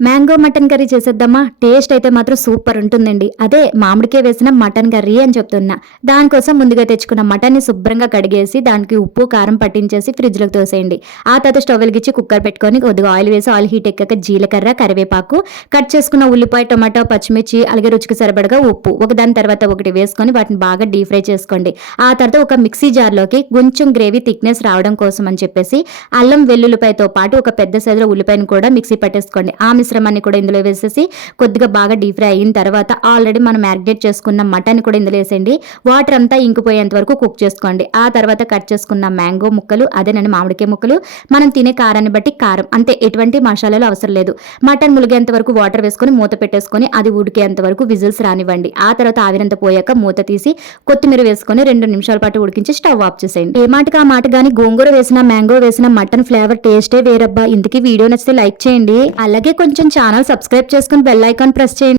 Mango mutton curry చేసేద్దామా? Taste అయితే మాత్రం సూపర్ ఉంటుందండి. అదే మామిడికాయ వేసిన మటన్ కర్రీ అని చెప్తున్నా. దానికోసం ముందుగా తెచ్చుకున్న మటన్‌ని శుభ్రంగా కడిగేసి, దానికి ఉప్పు, కారం పట్టించేసి ఫ్రిడ్జ్‌లోకి తోసేయండి. ఆ తర్వాత స్టవ్ వెలిగించి కుక్కర్ పెట్టుకొని కొద్దిగా ఆయిల్ వేసి ఆయిల్ హీట్ ఎక్కాక జీలకర్ర, కరివేపాకు, కట్ చేసుకున్న ఉల్లిపాయ, టొమాటో, పచ్చిమిర్చి, అలాగే రుచికి సరిపడగా ఉప్పు ఒకదాని తర్వాత ఒకటి వేసుకొని వాటిని బాగా డీప్ ఫ్రై చేసుకోండి. ఆ తర్వాత ఒక మిక్సీ జార్‌లోకి కొంచెం గ్రేవీ థిక్‌నెస్ రావడం కోసం అని చెప్పేసి అల్లం వెల్లుల్లిపాయతో పాటు ఒక పెద్ద సైజులో ఉల్లిపాయను కూడా మిక్సీ పట్టేసుకోండి. ఆ మిశ్రమాన్ని కూడా ఇందులో వేసేసి కొద్దిగా బాగా డీప్ ఫ్రై అయిన తర్వాత ఆల్రెడీ మనం మ్యారినేట్ చేసుకున్న మటన్ కూడా ఇందులో వేసేయండి. వాటర్ అంతా ఇంకిపోయేంత వరకు కుక్ చేసుకోండి. ఆ తర్వాత కట్ చేసుకున్న మ్యాంగో ముక్కలు, అదేనండి మామిడికాయ ముక్కలు, మనం తినే కారాన్ని బట్టి కారం, అంతే, ఎటువంటి మసాలాలు అవసరం లేదు. మటన్ ములిగేంత వరకు వాటర్ వేసుకొని మూత పెట్టేసుకొని అది ఉడికేంత వరకు విజిల్స్ రానివ్వండి. ఆ తర్వాత ఆవిరంతా పోయాక మూత తీసి కొత్తిమీర వేసుకొని 2 నిమిషాల పాటు ఉడికించి స్టవ్ ఆఫ్ చేసేయండి. ఏ మాటకి ఆ మాట గాని గోంగూర వేసిన మ్యాంగో వేసిన మటన్ ఫ్లేవర్ టేస్టే వేరబ్బా. ఇంతకీ వీడియో నచ్చితే లైక్ చేయండి. అలాగే కొంచెం ఛానల్ సబ్స్క్రైబ్ చేసుకుని బెల్ ఐకాన్ ప్రెస్ చేయండి.